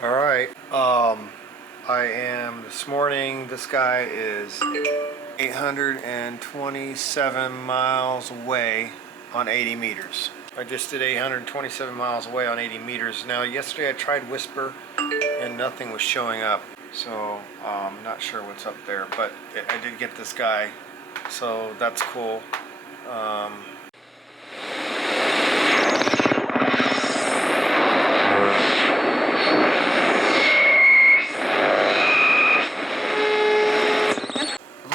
All right. I am this morning. This guy is 827 miles away on 80 meters. I just did 827 miles away on 80 meters. Now, yesterday I tried Whisper and nothing was showing up. So, not sure what's up there, but I did get this guy. So that's cool.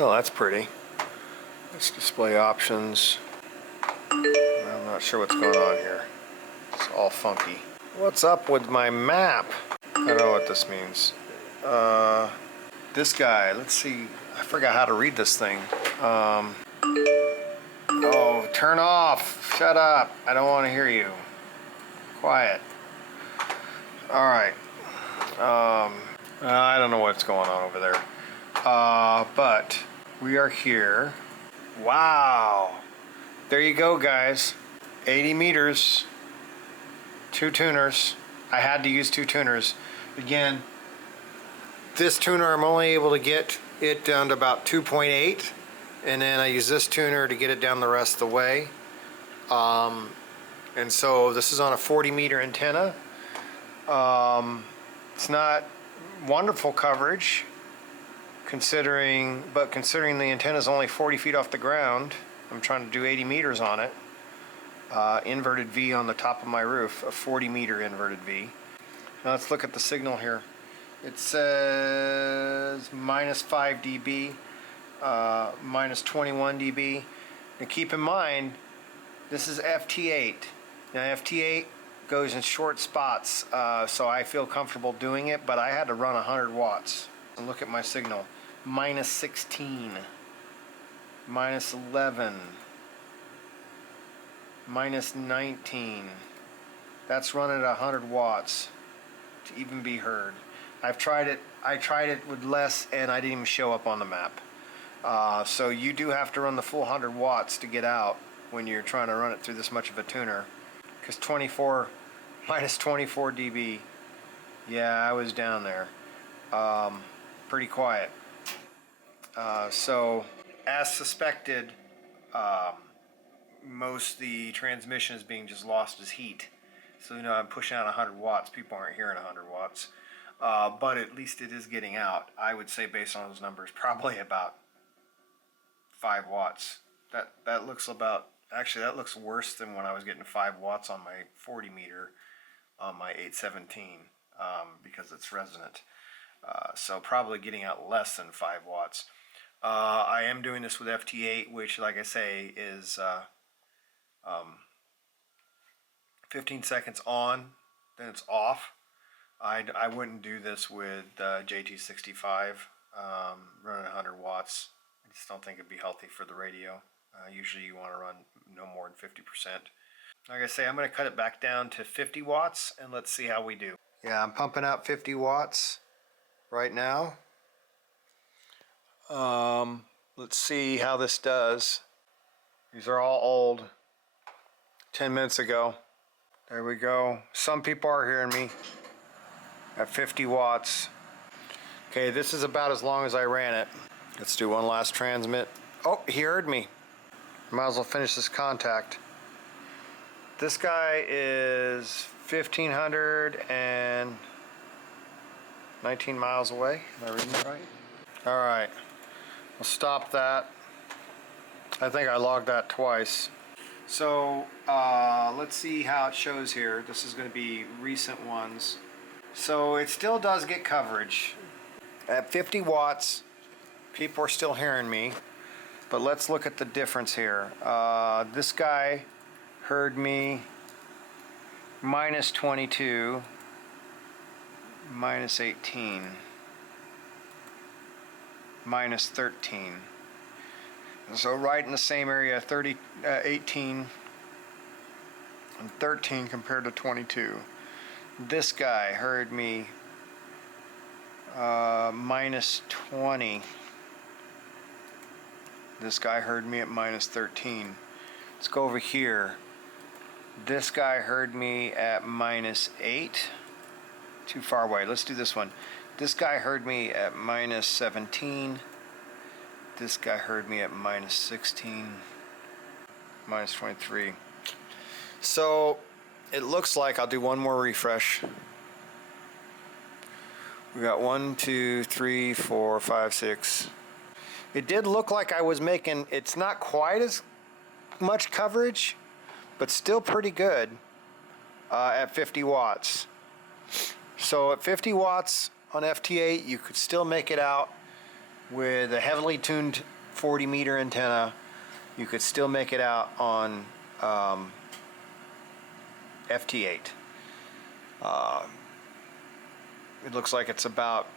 Oh, that's pretty. Let's display options. I'm not sure what's going on here. It's all funky. What's up with my map? I don't know what this means. This guy, let's see. I forgot how to read this thing. Oh, turn off. Shut up. I don't want to hear you. Quiet. All right. I don't know what's going on over there. But we are here. Wow. There you go, guys. 80 meters. 2 tuners. I had to use 2 tuners. Again, this tuner I'm only able to get it down to about 2.8, and then I use this tuner to get it down the rest of the way. And so this is on a 40 meter antenna. It's not wonderful coverage considering the antenna is only 40 feet off the ground. I'm trying to do 80 meters on it. Inverted V on the top of my roof, a 40 meter inverted V. Now let's look at the signal here. It says minus 5 dB, minus 21 dB. Now keep in mind, this is FT8. Now FT8 goes in short spots, so I feel comfortable doing it, but I had to run 100 watts. And look at my signal. Minus 16, minus 11, minus 19. That's running at 100 watts to even be heard. I tried it with less and I didn't even show up on the map. So you do have to run the full 100 watts to get out when you're trying to run it through this much of a tuner. Because minus 24 dB, yeah, I was down there. Pretty quiet. So as suspected, most of the transmission is being just lost as heat. So I'm pushing out 100 watts. People aren't hearing 100 watts. But at least it is getting out. I would say based on those numbers, probably about 5 watts. That looks actually that looks worse than when I was getting 5 watts on my 40 meter on my 817 because it's resonant. So probably getting out less than 5 watts. I am doing this with FT8, which, like I say, is 15 seconds on, then it's off. I wouldn't do this with JT65 running 100 watts. I just don't think it'd be healthy for the radio. Usually you want to run no more than 50%. Like I say, I'm going to cut it back down to 50 watts and let's see how we do. Yeah, I'm pumping out 50 watts right now. Let's see how this does. These are all old. 10 minutes ago. There we go. Some people are hearing me at 50 watts. Okay, this is about as long as I ran it. Let's do one last transmit. Oh, he heard me. Might as well finish this contact. This guy is 1,519 miles away. Am I reading that right? All right. We'll stop that. I think I logged that twice. So let's see how it shows here. This is going to be recent ones. So it still does get coverage. At 50 watts, people are still hearing me. But let's look at the difference here. This guy heard me minus 22, minus 18, minus 13. So right in the same area, 18 and 13 compared to 22. This guy heard me minus 20. This guy heard me at minus 13. Let's go over here. This guy heard me at minus 8. too far away. Let's do this one. This guy heard me at minus 17. This guy heard me at minus 16, minus 23. So it looks like I'll do one more refresh. We got 1, 2, 3, 4, 5, 6. It did look like I was making, it's not quite as much coverage, but still pretty good at 50 watts. So at 50 watts on FT8, you could still make it out with a heavily tuned 40 meter antenna. You could still make it out on FT8. It looks like it's about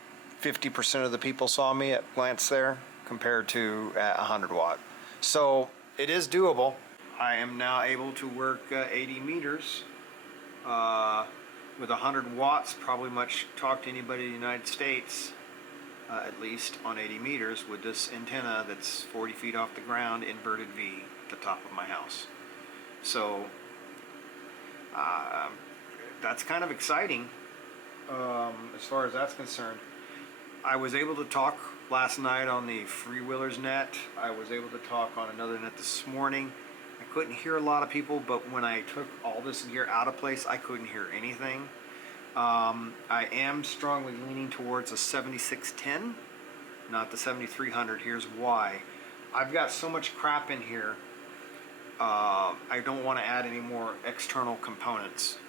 50% of the people saw me at glance there compared to at 100 watt. So it is doable. I am now able to work 80 meters with 100 watts. Probably much talk to anybody in the United States, at least on 80 meters with this antenna that's 40 feet off the ground, inverted V at the top of my house. So that's kind of exciting as far as that's concerned. I was able to talk last night on the Freewheelers net. I was able to talk on another net this morning. I couldn't hear a lot of people, but when I took all this gear out of place, I couldn't hear anything. I am strongly leaning towards a 7610, not the 7300. Here's why. I've got so much crap in here, I don't want to add any more external components.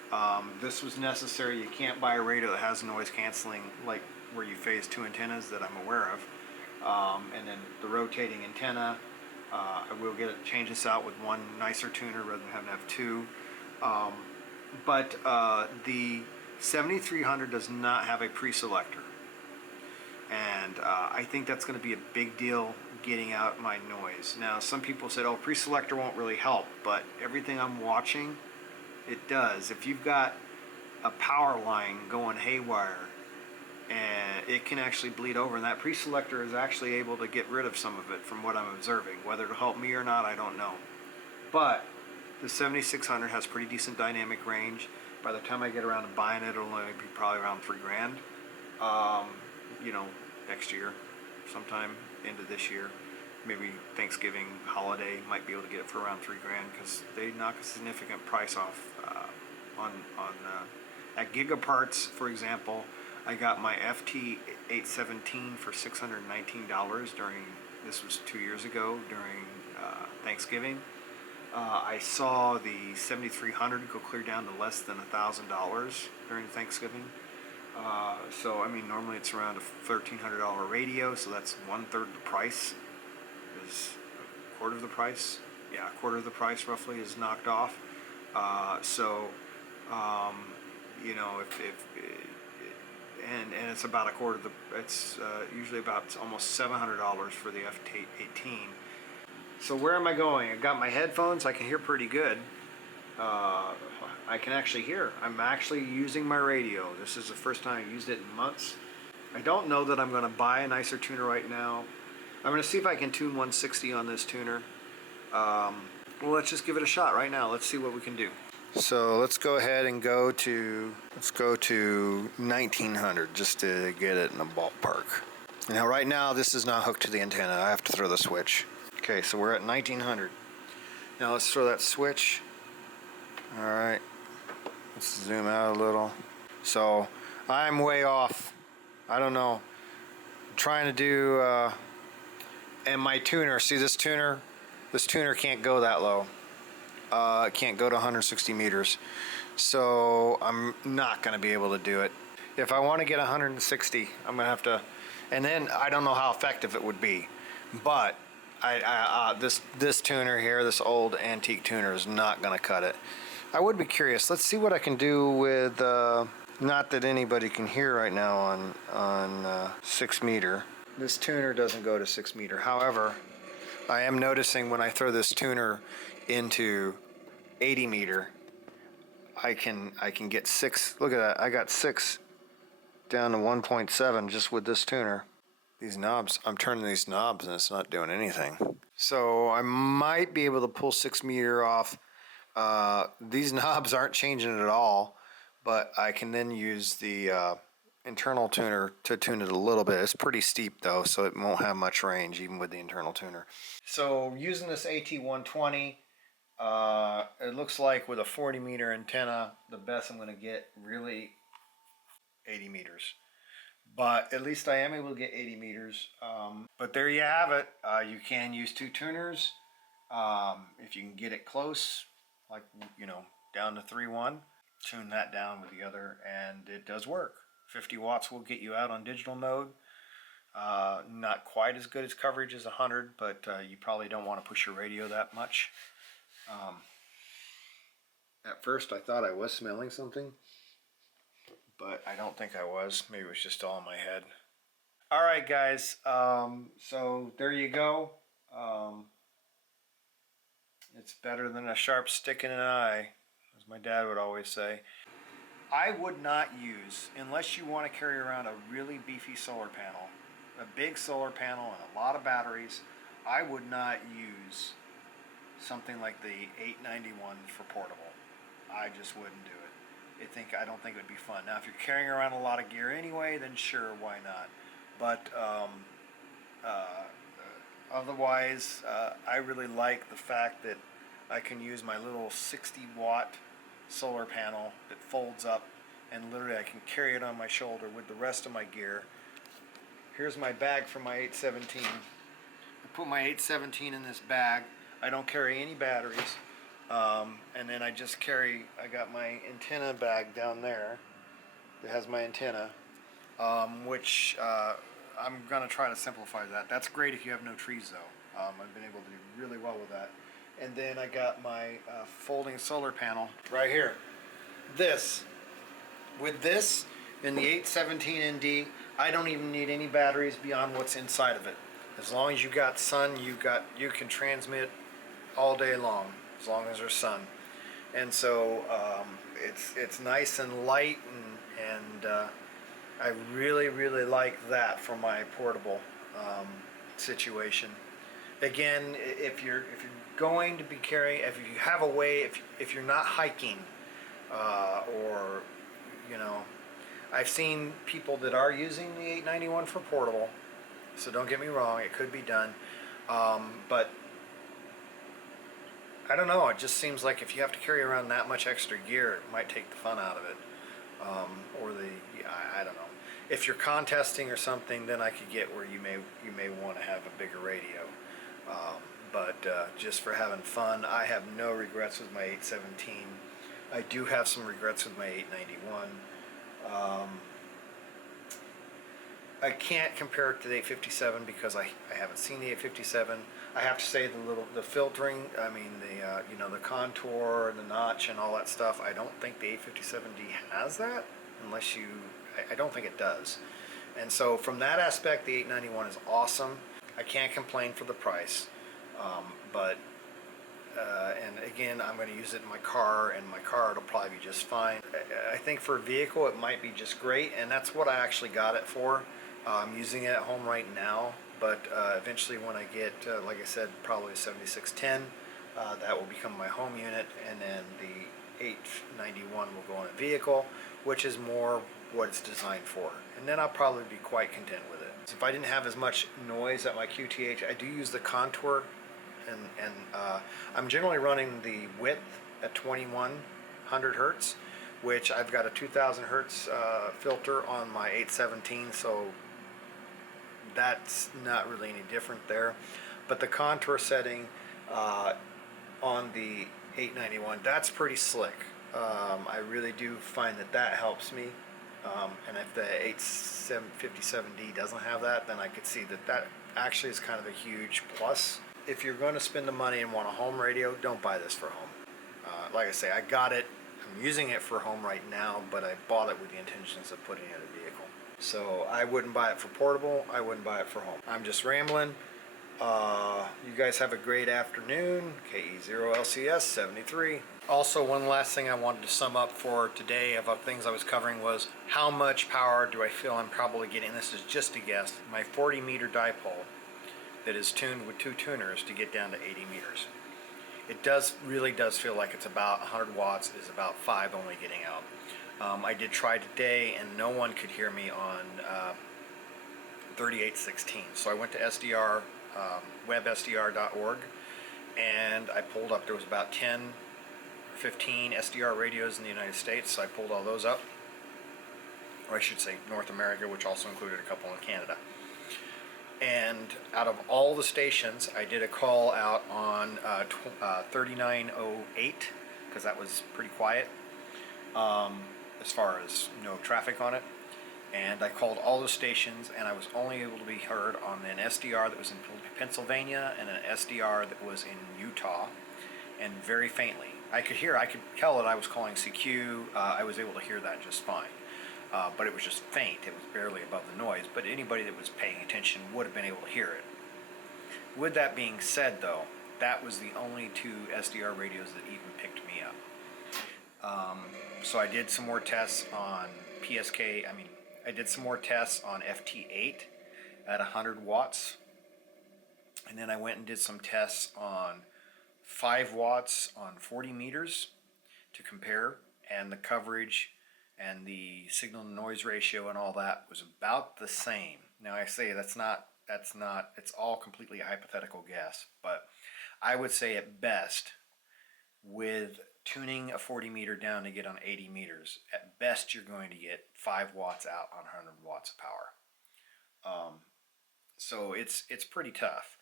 This was necessary. You can't buy a radio that has noise canceling, like where you phase 2 antennas that I'm aware of. And then the rotating antenna, I will change this out with one nicer tuner rather than having to have two. But the 7300 does not have a pre-selector. And I think that's going to be a big deal getting out my noise. Now, some people said, oh, pre-selector won't really help, but everything I'm watching, it does. If you've got a power line going haywire, and it can actually bleed over, and that pre-selector is actually able to get rid of some of it from what I'm observing. Whether it'll help me or not, I don't know. But the 7600 has pretty decent dynamic range. By the time I get around to buying it, it'll only be probably around $3,000. You know, next year, sometime into this year, maybe Thanksgiving holiday, might be able to get it for around $3,000 because they knock a significant price off at Gigaparts, for example. I got my FT817 for $619 during, this was 2 years ago, during Thanksgiving. I saw the 7300 go clear down to less than $1,000 during Thanksgiving. So, I mean, normally it's around a $1,300 radio, so that's 1/3 the price, is a quarter of the price. Yeah, a quarter of the price roughly is knocked off. You know, and it's about a quarter of the, it's usually about almost $700 for the FT18. So where am I going? I got my headphones, I can hear pretty good. I can actually hear. I'm actually using my radio. This is the first time I've used it in months. I don't know that I'm going to buy a nicer tuner right now. I'm going to see if I can tune 160 on this tuner. Well, let's just give it a shot right now. Let's see what we can do. So let's go ahead and go to 1900 just to get it in the ballpark. Now right now this is not hooked to the antenna. I have to throw the switch. Okay, so we're at 1900. Now let's throw that switch. All right, let's zoom out a little. So I'm way off. I don't know. I'm trying to do, and my tuner, see this tuner can't go that low. It can't go to 160 meters. So I'm not gonna be able to do it. If I want to get 160, I'm gonna have to, and then I don't know how effective it would be. But this tuner here, this old antique tuner, is not gonna cut it. I would be curious. Let's see what I can do with, not that anybody can hear right now on 6 meter. This tuner doesn't go to 6 meter. However, I am noticing when I throw this tuner into 80 meter, I can get 6. Look at that. I got 6 down to 1.7 just with this tuner. These knobs, I'm turning these knobs and it's not doing anything. So I might be able to pull 6 meter off. These knobs aren't changing it at all, but I can then use the internal tuner to tune it a little bit. It's pretty steep though, so it won't have much range even with the internal tuner. So using this AT120, it looks like with a 40 meter antenna, the best I'm going to get really 80 meters. But at least I am able to get 80 meters. But there you have it. You can use two tuners. If you can get it close, like, you know, down to 3.1, tune that down with the other, and it does work. 50 watts will get you out on digital mode. Not quite as good as coverage as 100, but you probably don't want to push your radio that much. At first I thought I was smelling something, but I don't think I was. Maybe it was just all in my head. All right, guys. So there you go. It's better than a sharp stick in an eye, as my dad would always say. I would not use, unless you want to carry around a really beefy solar panel, a big solar panel and a lot of batteries, I would not use something like the 891 for portable. I just wouldn't do it. I don't think it would be fun. Now, if you're carrying around a lot of gear anyway, then sure, why not? But otherwise, I really like the fact that I can use my little 60-watt solar panel that folds up, and literally I can carry it on my shoulder with the rest of my gear. Here's my bag for my 817. I put my 817 in this bag. I don't carry any batteries. And then I got my antenna bag down there that has my antenna, which I'm going to try to simplify that. That's great if you have no trees though. I've been able to do really well with that. And then I got my folding solar panel right here. With this and the 817ND, I don't even need any batteries beyond what's inside of it. As long as you got sun, you can transmit all day long, as long as there's sun. And so it's nice and light, and I really like that for my portable situation. Again, if you're going to be carrying, if you have a way, if you're not hiking, or you know, I've seen people that are using the 891 for portable, so don't get me wrong, it could be done, but I don't know, it just seems like if you have to carry around that much extra gear, it might take the fun out of it. I don't know. If you're contesting or something, then I could get where you may want to have a bigger radio. But just for having fun, I have no regrets with my 817. I do have some regrets with my 891. I can't compare it to the 857 because I haven't seen the 857. I have to say the filtering, I mean the contour and the notch and all that stuff, I don't think the 857D has that, unless I don't think it does. And so from that aspect, the 891 is awesome. I can't complain for the price, and again, I'm going to use it in my car, and my car it'll probably be just fine. I think for a vehicle it might be just great, and that's what I actually got it for. I'm using it at home right now, but eventually when I get, like I said, probably a 7610, that will become my home unit, and then the 891 will go in a vehicle, which is more what it's designed for. And then I'll probably be quite content with it. So if I didn't have as much noise at my QTH, I do use the contour, and I'm generally running the width at 2100 hertz, which I've got a 2000 hertz filter on my 817, so that's not really any different there. But the contour setting on the 891, that's pretty slick. I really do find that helps me. And if the 857D doesn't have that, then I could see that actually is kind of a huge plus. If you're going to spend the money and want a home radio, don't buy this for home. Like I say, I got it. I'm using it for home right now, but I bought it with the intentions of putting it in a vehicle. So I wouldn't buy it for portable. I wouldn't buy it for home. I'm just rambling. You guys have a great afternoon. KE0LCS 73. Also, one last thing I wanted to sum up for today of things I was covering was how much power do I feel I'm probably getting. This is just a guess. My 40 meter dipole that is tuned with two tuners to get down to 80 meters. It really does feel like it's about 100 watts, is about 5 only getting out. I did try today, and no one could hear me on 3816. So I went to SDR, websdr.org, and I pulled up, there was about 10, 15 SDR radios in the United States, so I pulled all those up. Or I should say North America, which also included a couple in Canada. And out of all the stations, I did a call out on 3908, because that was pretty quiet as far as no traffic on it. And I called all the stations, and I was only able to be heard on an SDR that was in Pennsylvania and an SDR that was in Utah, and very faintly. I could tell that I was calling CQ. I was able to hear that just fine. But it was just faint. It was barely above the noise. But anybody that was paying attention would have been able to hear it. With that being said, though, that was the only 2 SDR radios that even picked me up. So I did some more tests on PSK. I did some more tests on FT8 at 100 watts. And then I went and did some tests on 5 watts on 40 meters to compare. And the coverage and the signal to noise ratio and all that was about the same. Now I say that's not, it's all completely a hypothetical guess, but I would say at best, with tuning a 40 meter down to get on 80 meters, at best you're going to get 5 watts out on 100 watts of power. So it's pretty tough.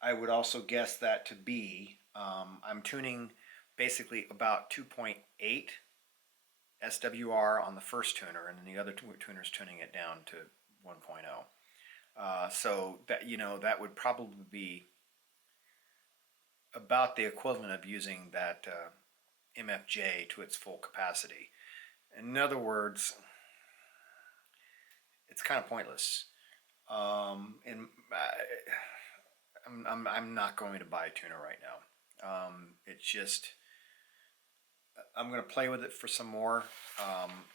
I would also guess that to be, I'm tuning basically about 2.8 SWR on the first tuner, and then the other tuner's tuning it down to 1.0. So that, that would probably be about the equivalent of using that MFJ to its full capacity. In other words, it's kind of pointless. And I'm not going to buy a tuner right now. It's just, I'm going to play with it for some more,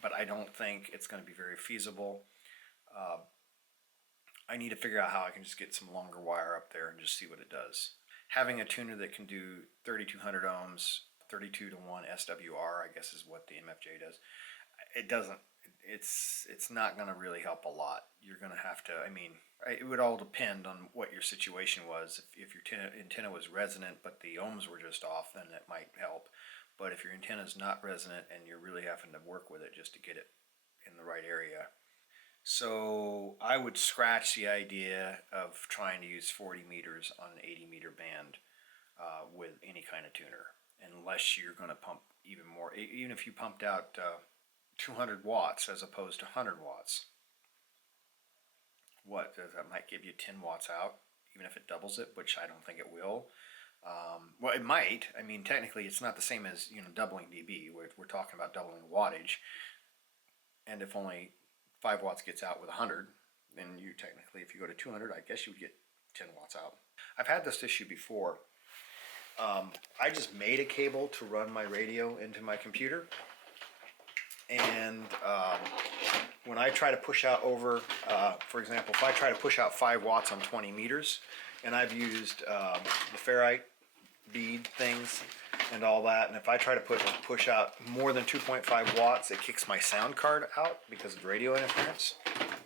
but I don't think it's going to be very feasible. I need to figure out how I can just get some longer wire up there and just see what it does. Having a tuner that can do 3200 ohms, 32 to 1 SWR, I guess is what the MFJ does. It doesn't, it's not going to really help a lot. You're going to have to, it would all depend on what your situation was. If your antenna was resonant but the ohms were just off, then it might help. But if your antenna is not resonant and you're really having to work with it just to get it in the right area. So I would scratch the idea of trying to use 40 meters on an 80 meter band with any kind of tuner, unless you're going to pump even more. Even if you pumped out 200 watts as opposed to 100 watts, that might give you 10 watts out, even if it doubles it, which I don't think it will. Well, it might. Technically it's not the same as doubling dB. We're talking about doubling wattage, and if only 5 watts gets out with 100, then you technically, if you go to 200, I guess you would get 10 watts out. I've had this issue before. I just made a cable to run my radio into my computer, and when I try to push out over, for example, if I try to push out 5 watts on 20 meters, and I've used the ferrite bead things and all that, and if I try to push out more than 2.5 watts, it kicks my sound card out because of radio interference.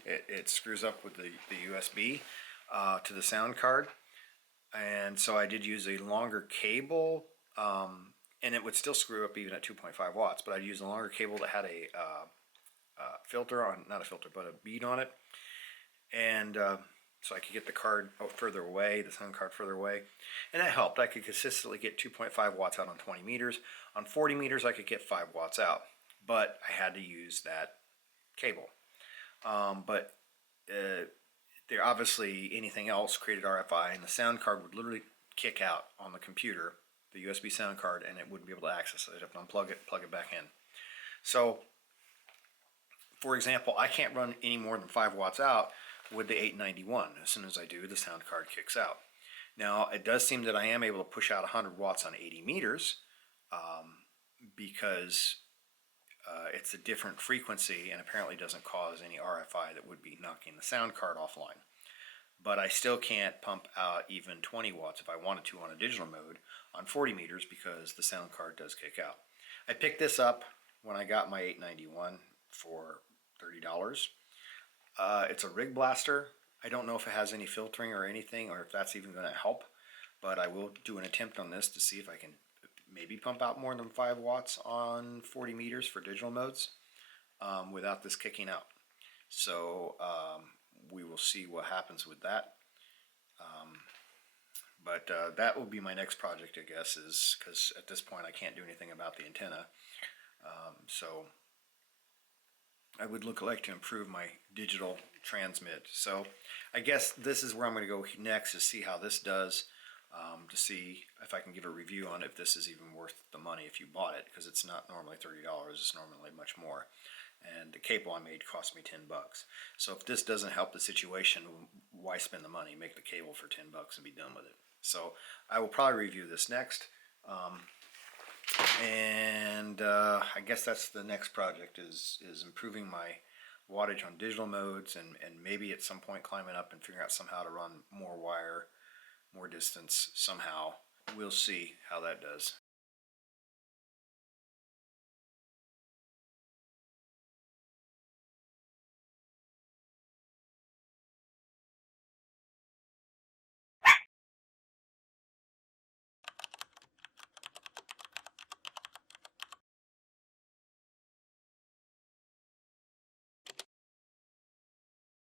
It screws up with the USB to the sound card, and so I did use a longer cable, and it would still screw up even at 2.5 watts, but I'd use a longer cable that had a filter on, not a filter, but a bead on it, and so I could get the card out further away, the sound card further away, and that helped. I could consistently get 2.5 watts out on 20 meters. On 40 meters, I could get 5 watts out, but I had to use that cable. But there obviously anything else created RFI, and the sound card would literally kick out on the computer, the USB sound card, and it wouldn't be able to access it. I'd have to unplug it, plug it back in. So, for example, I can't run any more than 5 watts out with the 891. As soon as I do, the sound card kicks out. Now, it does seem that I am able to push out 100 watts on 80 meters because it's a different frequency and apparently doesn't cause any RFI that would be knocking the sound card offline. But I still can't pump out even 20 watts if I wanted to on a digital mode on 40 meters because the sound card does kick out. I picked this up when I got my 891 for $30. It's a rig blaster. I don't know if it has any filtering or anything, or if that's even going to help, but I will do an attempt on this to see if I can maybe pump out more than 5 watts on 40 meters for digital modes without this kicking out. So we will see what happens with that. But that will be my next project, I guess, is because at this point I can't do anything about the antenna. So I would like to improve my digital transmit. So I guess this is where I'm going to go next, to see how this does, to see if I can give a review on if this is even worth the money if you bought it, because it's not normally $30, it's normally much more. And the cable I made cost me $10. So if this doesn't help the situation, why spend the money? Make the cable for $10 and be done with it. So I will probably review this next. I guess that's the next project, is improving my wattage on digital modes, and maybe at some point climbing up and figuring out somehow to run more wire, more distance somehow. We'll see how that does.